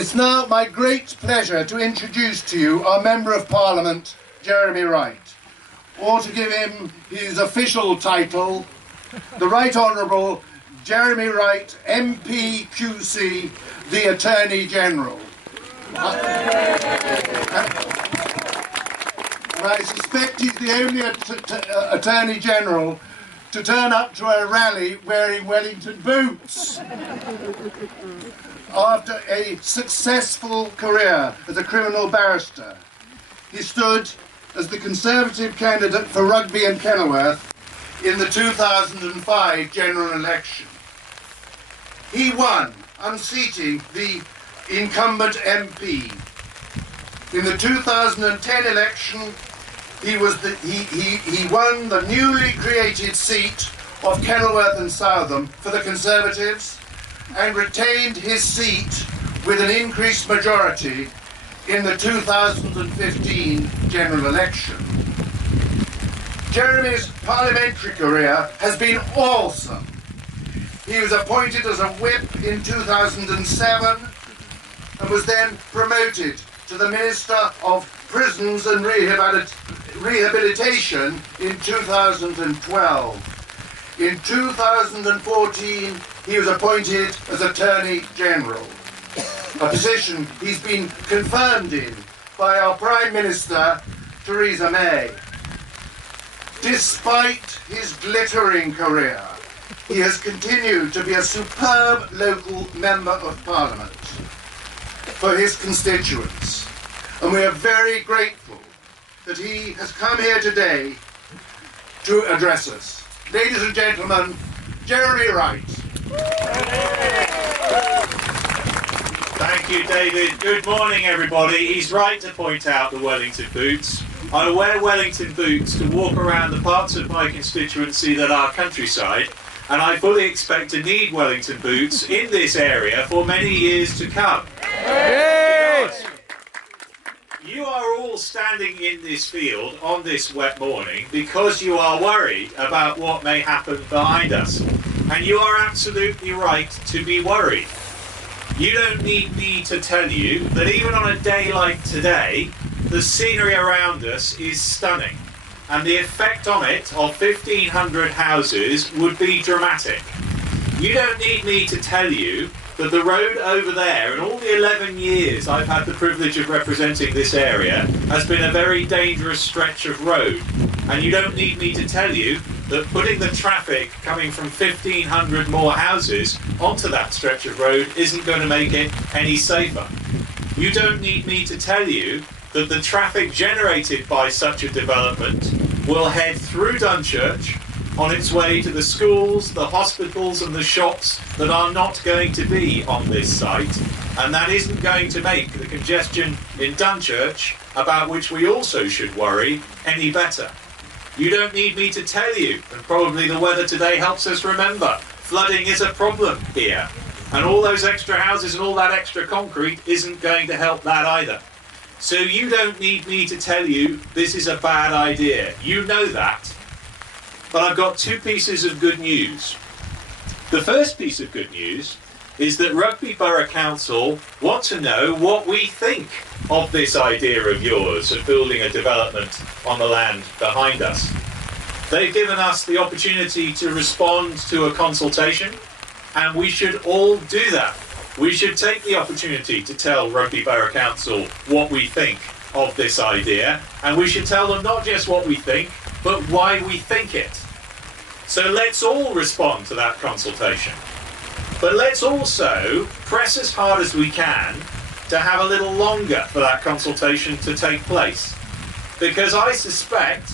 It's now my great pleasure to introduce to you our Member of Parliament, Jeremy Wright, or to give him his official title, the Right Honourable Jeremy Wright, MP QC, the Attorney General. I suspect he's the only Attorney General to turn up to a rally wearing Wellington boots. After a successful career as a criminal barrister, he stood as the Conservative candidate for Rugby and Kenilworth in the 2005 general election. He won, unseating the incumbent MP. In the 2010 election, he won the newly created seat of Kenilworth and Southam for the Conservatives and retained his seat with an increased majority in the 2015 general election. Jeremy's parliamentary career has been awesome. He was appointed as a whip in 2007 and was then promoted to the Minister of Prisons and Rehabilitation in 2012. In 2014, he was appointed as Attorney General, a position he's been confirmed in by our Prime Minister, Theresa May. Despite his glittering career, he has continued to be a superb local Member of Parliament for his constituents, and we are very grateful that he has come here today to address us. Ladies and gentlemen, Jeremy Wright. Thank you, David. Good morning, everybody. He's right to point out the Wellington boots. I wear Wellington boots to walk around the parts of my constituency that are countryside, and I fully expect to need Wellington boots in this area for many years to come. Because you are all standing in this field on this wet morning because you are worried about what may happen behind us. And you are absolutely right to be worried. You don't need me to tell you that even on a day like today, the scenery around us is stunning. And the effect on it of 1,500 houses would be dramatic. You don't need me to tell you that the road over there, in all the 11 years I've had the privilege of representing this area, has been a very dangerous stretch of road. And you don't need me to tell you that putting the traffic coming from 1,500 more houses onto that stretch of road isn't going to make it any safer. You don't need me to tell you that the traffic generated by such a development will head through Dunchurch on its way to the schools, the hospitals and the shops that are not going to be on this site, and that isn't going to make the congestion in Dunchurch, about which we also should worry, any better. You don't need me to tell you, and probably the weather today helps us remember, flooding is a problem here, and all those extra houses and all that extra concrete isn't going to help that either. So you don't need me to tell you this is a bad idea. You know that. But I've got two pieces of good news. The first piece of good news is that Rugby Borough Council want to know what we think of this idea of yours of building a development on the land behind us. They've given us the opportunity to respond to a consultation, and we should all do that. We should take the opportunity to tell Rugby Borough Council what we think of this idea, and we should tell them not just what we think, but why we think it. So let's all respond to that consultation. But let's also press as hard as we can to have a little longer for that consultation to take place. Because I suspect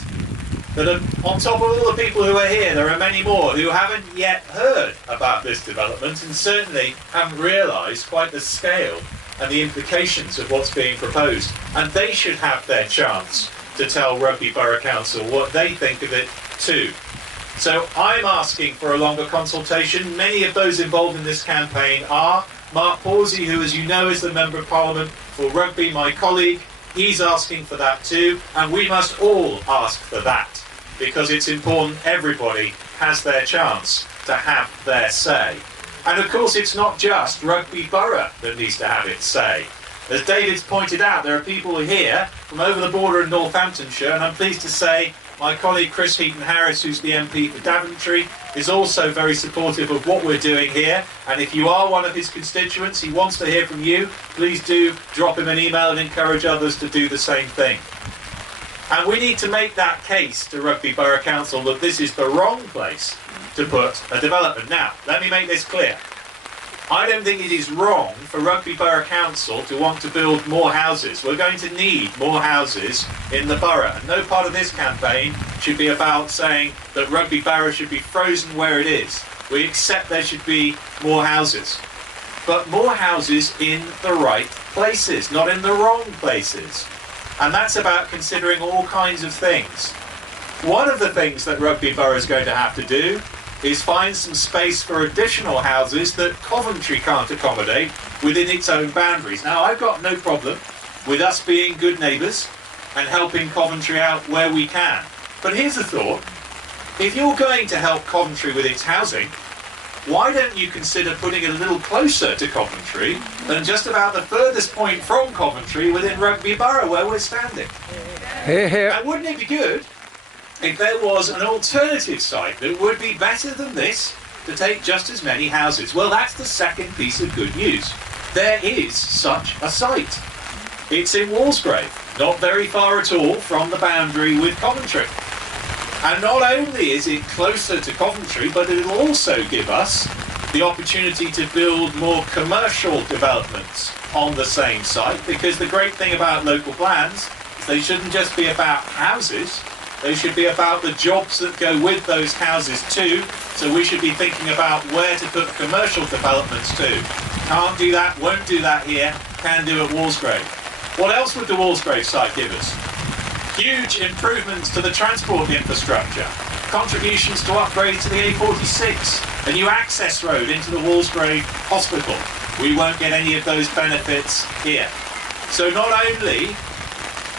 that on top of all the people who are here, there are many more who haven't yet heard about this development and certainly haven't realised quite the scale and the implications of what's being proposed. And they should have their chance to tell Rugby Borough Council what they think of it too. So I'm asking for a longer consultation. Many of those involved in this campaign are. Mark Pawsey, who as you know is the Member of Parliament for Rugby, my colleague, he's asking for that too, and we must all ask for that because it's important everybody has their chance to have their say. And of course, it's not just Rugby Borough that needs to have its say. As David's pointed out, there are people here from over the border in Northamptonshire, and I'm pleased to say my colleague Chris Heaton-Harris, who's the MP for Daventry, is also very supportive of what we're doing here. And if you are one of his constituents, he wants to hear from you, please do drop him an email and encourage others to do the same thing. And we need to make that case to Rugby Borough Council that this is the wrong place to put a development. Now, let me make this clear. I don't think it is wrong for Rugby Borough Council to want to build more houses. We're going to need more houses in the borough. And no part of this campaign should be about saying that Rugby Borough should be frozen where it is. We accept there should be more houses. But more houses in the right places, not in the wrong places. And that's about considering all kinds of things. One of the things that Rugby Borough is going to have to do is find some space for additional houses that Coventry can't accommodate within its own boundaries. Now, I've got no problem with us being good neighbours and helping Coventry out where we can. But here's a thought. If you're going to help Coventry with its housing, why don't you consider putting it a little closer to Coventry than just about the furthest point from Coventry within Rugby Borough where we're standing? Here, here. And wouldn't it be good if there was an alternative site that would be better than this to take just as many houses? Well, that's the second piece of good news. There is such a site. It's in Walsgrave, not very far at all from the boundary with Coventry. And not only is it closer to Coventry, but it'll also give us the opportunity to build more commercial developments on the same site, because the great thing about local plans is they shouldn't just be about houses, they should be about the jobs that go with those houses too. So we should be thinking about where to put commercial developments too. Can't do that, won't do that here, can do at Walsgrave. What else would the Walsgrave site give us? Huge improvements to the transport infrastructure, contributions to upgrades to the A46, a new access road into the Walsgrave Hospital. We won't get any of those benefits here. So not only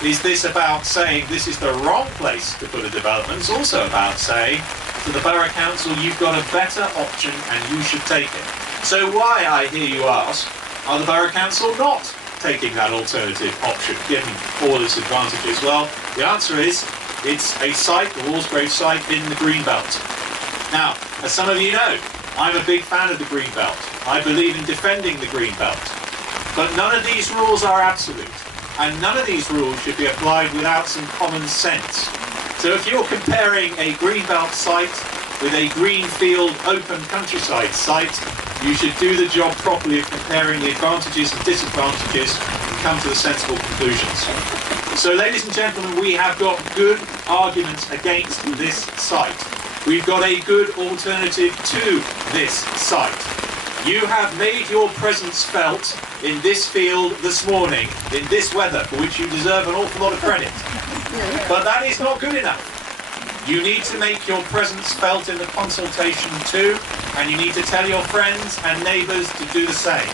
is this about saying this is the wrong place to put a development, it's also about saying to the Borough Council, you've got a better option and you should take it. So why, I hear you ask, are the Borough Council not taking that alternative option, given all its advantages? Well, the answer is, it's a site, the Walsgrave site, in the Greenbelt. Now, as some of you know, I'm a big fan of the Greenbelt. I believe in defending the Greenbelt. But none of these rules are absolute. And none of these rules should be applied without some common sense. So if you're comparing a greenbelt site with a greenfield open countryside site, you should do the job properly of comparing the advantages and disadvantages and come to the sensible conclusions. So ladies and gentlemen, we have got good arguments against this site. We've got a good alternative to this site. You have made your presence felt in this field this morning, in this weather, for which you deserve an awful lot of credit. But that is not good enough. You need to make your presence felt in the consultation too, and you need to tell your friends and neighbours to do the same.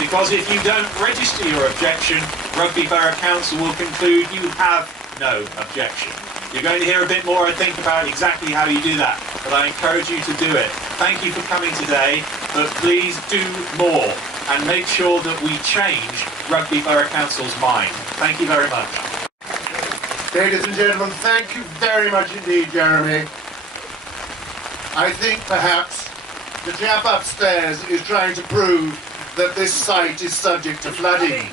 Because if you don't register your objection, Rugby Borough Council will conclude you have no objection. You're going to hear a bit more, I think, about exactly how you do that, but I encourage you to do it. Thank you for coming today, but please do more and make sure that we change Rugby Borough Council's mind. Thank you very much. Ladies and gentlemen, thank you very much indeed, Jeremy. I think perhaps the chap upstairs is trying to prove that this site is subject to flooding.